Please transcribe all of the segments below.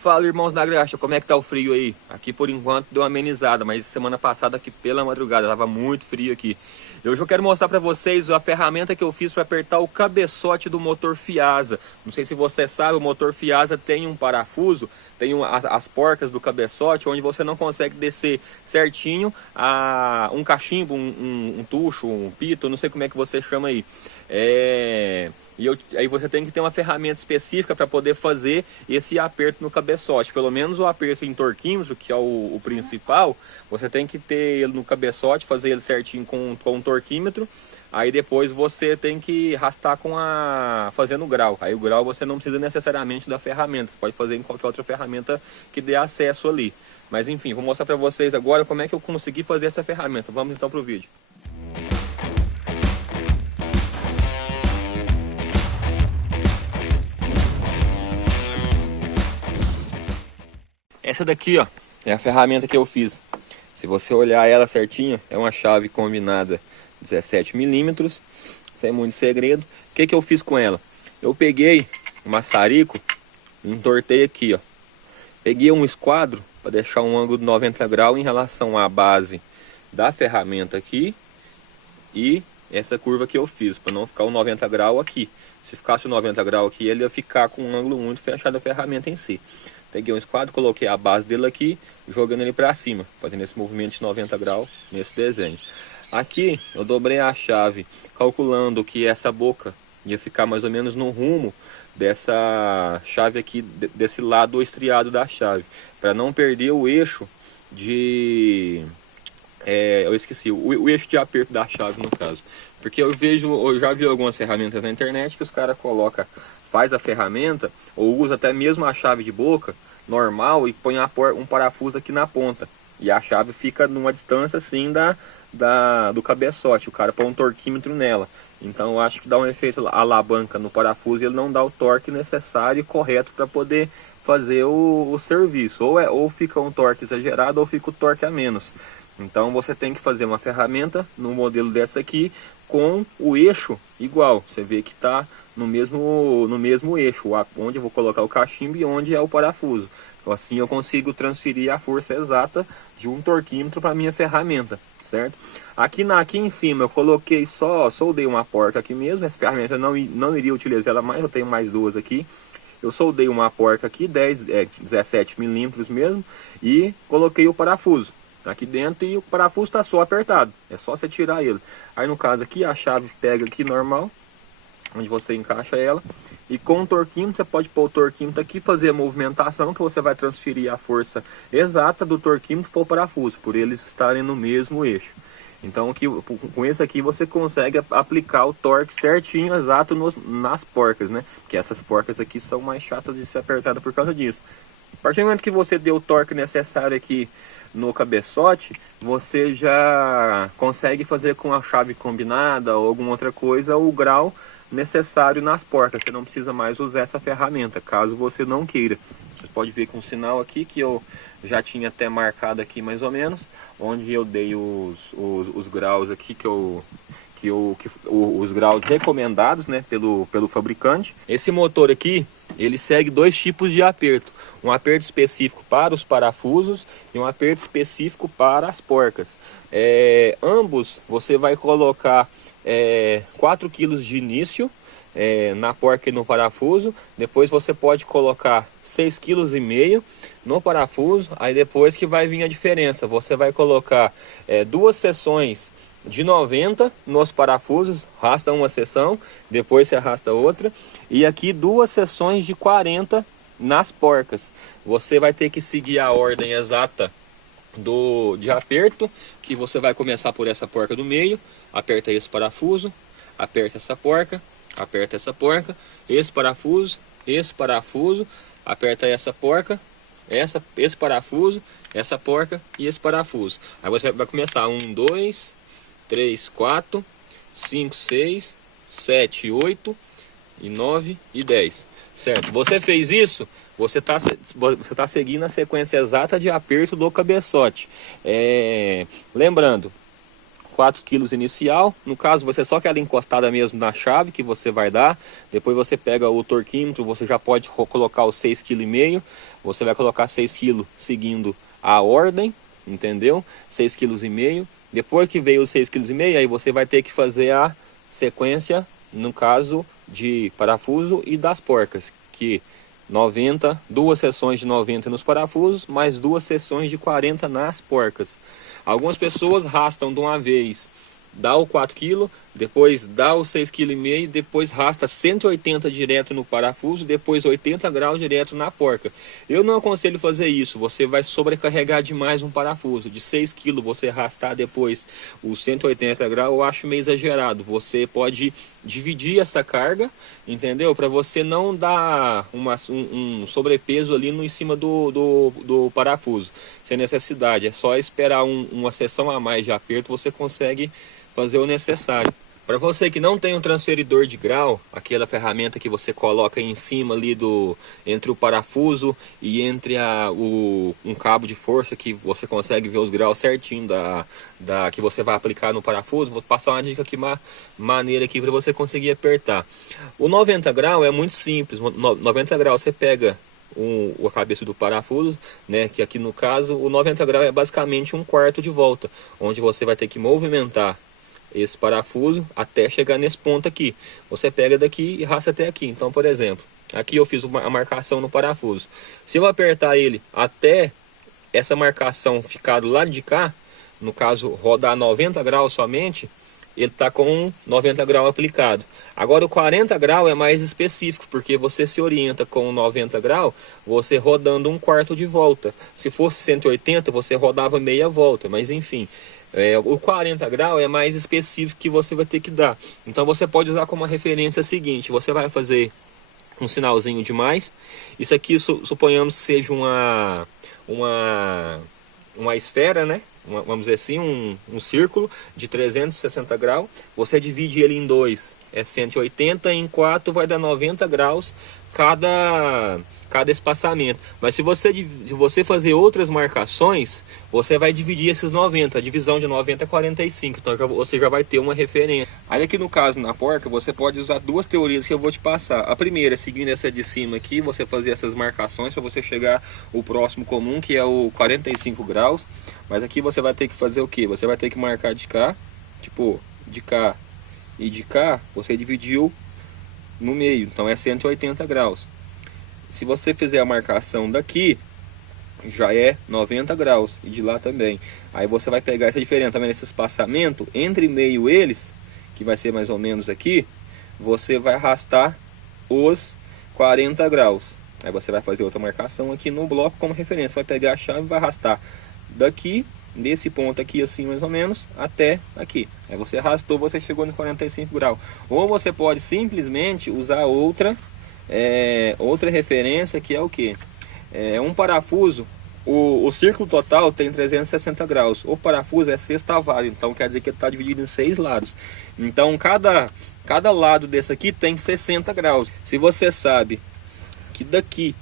Fala, irmãos da graxa, como é que tá o frio aí? Aqui por enquanto deu uma amenizada, mas semana passada aqui pela madrugada tava muito frio aqui. Hoje eu quero mostrar para vocês a ferramenta que eu fiz para apertar o cabeçote do motor Fiasa. Não sei se você sabe, o motor Fiasa tem um parafuso, tem as porcas do cabeçote, onde você não consegue descer certinho um cachimbo, um tucho, um pito, não sei como é que você chama aí. Aí você tem que ter uma ferramenta específica para poder fazer esse aperto no cabeçote. Pelo menos o aperto em torquímetro, que é o principal, você tem que ter ele no cabeçote, fazer ele certinho com o torquímetro. Aí depois você tem que arrastar fazendo grau. Aí o grau você não precisa necessariamente da ferramenta, você pode fazer em qualquer outra ferramenta que dê acesso ali. Mas enfim, vou mostrar para vocês agora como é que eu consegui fazer essa ferramenta. Vamos então para o vídeo. Essa daqui, ó, é a ferramenta que eu fiz. Se você olhar ela certinho, é uma chave combinada 17 milímetros, sem muito segredo. O que eu fiz com ela? Eu peguei um maçarico, entortei aqui, ó. Peguei um esquadro para deixar um ângulo de 90 graus em relação à base da ferramenta aqui e essa curva que eu fiz, para não ficar o 90 graus aqui. Se ficasse o 90 graus aqui, ele ia ficar com um ângulo muito fechado da ferramenta em si. Peguei um esquadro, coloquei a base dele aqui, jogando ele para cima, fazendo esse movimento de 90 graus nesse desenho. Aqui eu dobrei a chave, calculando que essa boca ia ficar mais ou menos no rumo dessa chave aqui, desse lado estriado da chave, para não perder o eixo eu esqueci, o eixo de aperto da chave no caso. Porque eu já vi algumas ferramentas na internet que os caras faz a ferramenta, ou usa até mesmo a chave de boca normal e põe um parafuso aqui na ponta. E a chave fica numa distância assim do cabeçote, o cara põe um torquímetro nela. Então eu acho que dá um efeito alavanca no parafuso e ele não dá o torque necessário e correto para poder fazer o serviço. Ou fica um torque exagerado ou fica o torque a menos. Então você tem que fazer uma ferramenta no modelo dessa aqui com o eixo igual. Você vê que está no mesmo eixo, onde eu vou colocar o cachimbo e onde é o parafuso. Então, assim eu consigo transferir a força exata de um torquímetro para a minha ferramenta, certo? Aqui em cima eu coloquei soldei uma porca aqui mesmo. Essa ferramenta eu não iria utilizar ela mais, eu tenho mais duas aqui. Eu soldei uma porca aqui, 17 milímetros mesmo, e coloquei o parafuso aqui dentro e o parafuso está só apertado, é só você tirar ele. Aí no caso aqui a chave pega aqui normal, onde você encaixa ela, e com o torquímetro você pode pôr o torquímetro aqui, fazer a movimentação que você vai transferir a força exata do torquímetro para o parafuso, por eles estarem no mesmo eixo. Então aqui, com esse aqui você consegue aplicar o torque certinho, exato nas porcas, né? Porque essas porcas aqui são mais chatas de ser apertadas por causa disso. A partir do momento que você deu o torque necessário aqui no cabeçote, você já consegue fazer com a chave combinada ou alguma outra coisa o grau necessário nas porcas. Você não precisa mais usar essa ferramenta, caso você não queira. Você pode ver com um sinal aqui que eu já tinha até marcado aqui mais ou menos, onde eu dei os graus aqui os graus recomendados, né, pelo fabricante. Esse motor aqui, ele segue dois tipos de aperto. Um aperto específico para os parafusos e um aperto específico para as porcas. Ambos você vai colocar 4 kg de início na porca e no parafuso. Depois você pode colocar 6,5 kg no parafuso. Aí depois que vai vir a diferença. Você vai colocar 2 seções de 90 nos parafusos, arrasta uma seção, depois você arrasta outra, e aqui 2 seções de 40 nas porcas. Você vai ter que seguir a ordem exata de aperto, que você vai começar por essa porca do meio, aperta esse parafuso, aperta essa porca, esse parafuso, aperta essa porca, esse parafuso, essa porca e esse parafuso. Aí você vai começar 1, 2, 3, 4, 5, 6, 7, 8 e 9 e 10. Certo? Você fez isso, você tá seguindo a sequência exata de aperto do cabeçote. Lembrando, 4 kg inicial. No caso, você só quer ela encostada mesmo na chave que você vai dar. Depois você pega o torquímetro, você já pode colocar os 6,5 kg. Você vai colocar 6 kg seguindo a ordem, entendeu? 6,5 kg. Depois que veio os 6,5 kg, aí você vai ter que fazer a sequência, no caso de parafuso e das porcas, que 90, duas seções de 90 nos parafusos, mais duas seções de 40 nas porcas. Algumas pessoas rastam de uma vez, dá o 4 kg, depois dá o 6,5 kg, depois rasta 180 direto no parafuso, depois 80 graus direto na porca. Eu não aconselho fazer isso, você vai sobrecarregar demais um parafuso. De 6 kg você arrastar depois os 180 graus, eu acho meio exagerado. Você pode dividir essa carga, entendeu? Para você não dar um sobrepeso ali em cima do parafuso, sem necessidade. É só esperar uma seção a mais de aperto, você consegue fazer o necessário. Para você que não tem um transferidor de grau, aquela ferramenta que você coloca em cima ali entre o parafuso e entre um cabo de força, que você consegue ver os graus certinho que você vai aplicar no parafuso, vou passar uma dica aqui, maneira aqui para você conseguir apertar. O 90 graus é muito simples. 90 graus você pega a cabeça do parafuso, né, que aqui no caso o 90 graus é basicamente um quarto de volta, onde você vai ter que movimentar esse parafuso até chegar nesse ponto aqui. Você pega daqui e raça até aqui. Então, por exemplo, aqui eu fiz a marcação no parafuso. Se eu apertar ele até essa marcação ficar do lado de cá, no caso rodar 90 graus somente, ele está com 90 graus aplicado. Agora o 40 graus é mais específico, porque você se orienta com 90 graus, você rodando um quarto de volta. Se fosse 180, você rodava meia volta, mas enfim. O 40 graus é mais específico que você vai ter que dar. Então você pode usar como referência a seguinte: você vai fazer um sinalzinho de mais. Isso aqui suponhamos que seja uma esfera, né? Vamos dizer assim, um círculo de 360 graus. Você divide ele em dois, é 180, em 4 vai dar 90 graus cada espaçamento. Mas se você fazer outras marcações, você vai dividir esses 90. A divisão de 90 é 45. Então você já vai ter uma referência. Aí aqui no caso, na porca, você pode usar duas teorias que eu vou te passar. A primeira, seguindo essa de cima aqui, você fazer essas marcações para você chegar o próximo comum, que é o 45 graus. Mas aqui você vai ter que fazer o que? Você vai ter que marcar de cá, tipo, de cá e de cá, você dividiu no meio. Então é 180 graus. Se você fizer a marcação daqui, já é 90 graus, e de lá também. Aí você vai pegar essa diferença, também nesse espaçamento, entre meio eles, que vai ser mais ou menos aqui, você vai arrastar os 40 graus. Aí você vai fazer outra marcação aqui no bloco como referência. Vai pegar a chave e vai arrastar daqui, desse ponto aqui assim mais ou menos, até aqui. Aí você arrastou, você chegou no 45 graus. Ou você pode simplesmente usar outra referência, que é o que? É um parafuso. O círculo total tem 360 graus. O parafuso é sextavário, então quer dizer que ele está dividido em 6 lados. Então cada lado desse aqui tem 60 graus. Se você sabe que daqui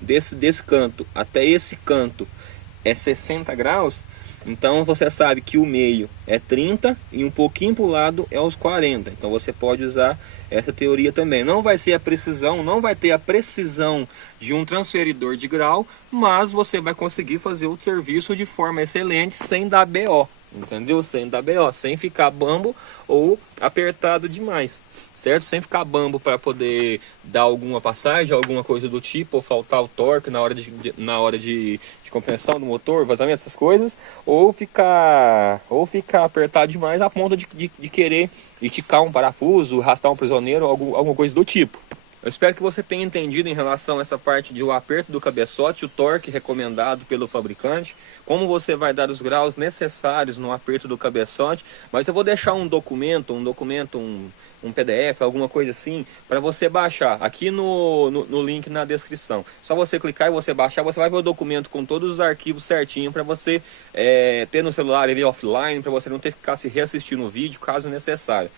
desse canto até esse canto é 60 graus, então você sabe que o meio é 30 e um pouquinho para o lado é os 40. Então você pode usar essa teoria também. Não vai ser a precisão, não vai ter a precisão de um transferidor de grau, mas você vai conseguir fazer o serviço de forma excelente sem dar BO. Entendeu? Sem dar BO, sem ficar bambo ou apertado demais, certo? Sem ficar bambo para poder dar alguma passagem, alguma coisa do tipo, ou faltar o torque na hora de compressão do motor, vazamento, essas coisas, ou ficar apertado demais a ponto de querer esticar um parafuso, arrastar um prisioneiro, alguma coisa do tipo. Eu espero que você tenha entendido em relação a essa parte do aperto do cabeçote, o torque recomendado pelo fabricante, como você vai dar os graus necessários no aperto do cabeçote. Mas eu vou deixar um documento, um PDF, alguma coisa assim, para você baixar aqui no link na descrição. Só você clicar e você baixar, você vai ver o documento com todos os arquivos certinho para você ter no celular ele offline, para você não ter que ficar se reassistindo o vídeo caso necessário.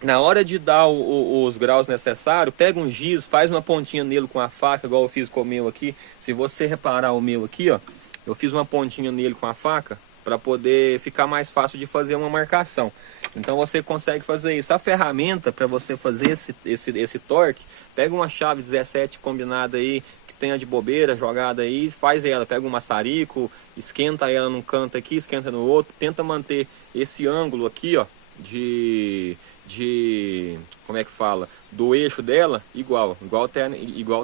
Na hora de dar os graus necessários, pega um giz, faz uma pontinha nele com a faca, igual eu fiz com o meu aqui. Se você reparar o meu aqui, ó, eu fiz uma pontinha nele com a faca, para poder ficar mais fácil de fazer uma marcação. Então você consegue fazer isso. A ferramenta para você fazer esse torque, pega uma chave 17 combinada aí, que tenha de bobeira jogada aí, faz ela, pega um maçarico, esquenta ela num canto aqui, esquenta no outro, tenta manter esse ângulo aqui, ó, como é que fala, do eixo dela igual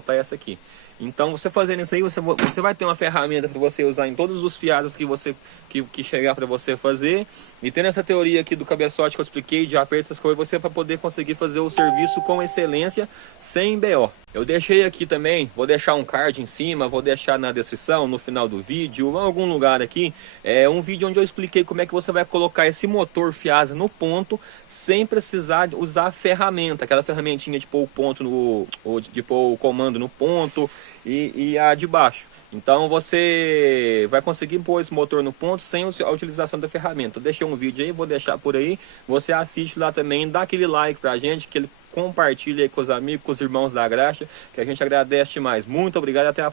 tá essa aqui. Então você fazendo isso aí, você vai ter uma ferramenta para você usar em todos os fiados que chegar para você fazer. E tendo essa teoria aqui do cabeçote que eu expliquei, de aperto, essas coisas, você para poder conseguir fazer o serviço com excelência, sem BO. Eu deixei aqui também, vou deixar um card em cima, vou deixar na descrição, no final do vídeo, em algum lugar aqui, um vídeo onde eu expliquei como é que você vai colocar esse motor Fiasa no ponto, sem precisar usar a ferramenta, aquela ferramentinha de pôr o ponto de pôr o comando no ponto e a de baixo. Então você vai conseguir pôr esse motor no ponto sem a utilização da ferramenta. Eu deixei um vídeo aí, vou deixar por aí. Você assiste lá também, dá aquele like pra gente, que ele compartilha aí com os amigos, com os irmãos da graxa, que a gente agradece demais. Muito obrigado e até a próxima.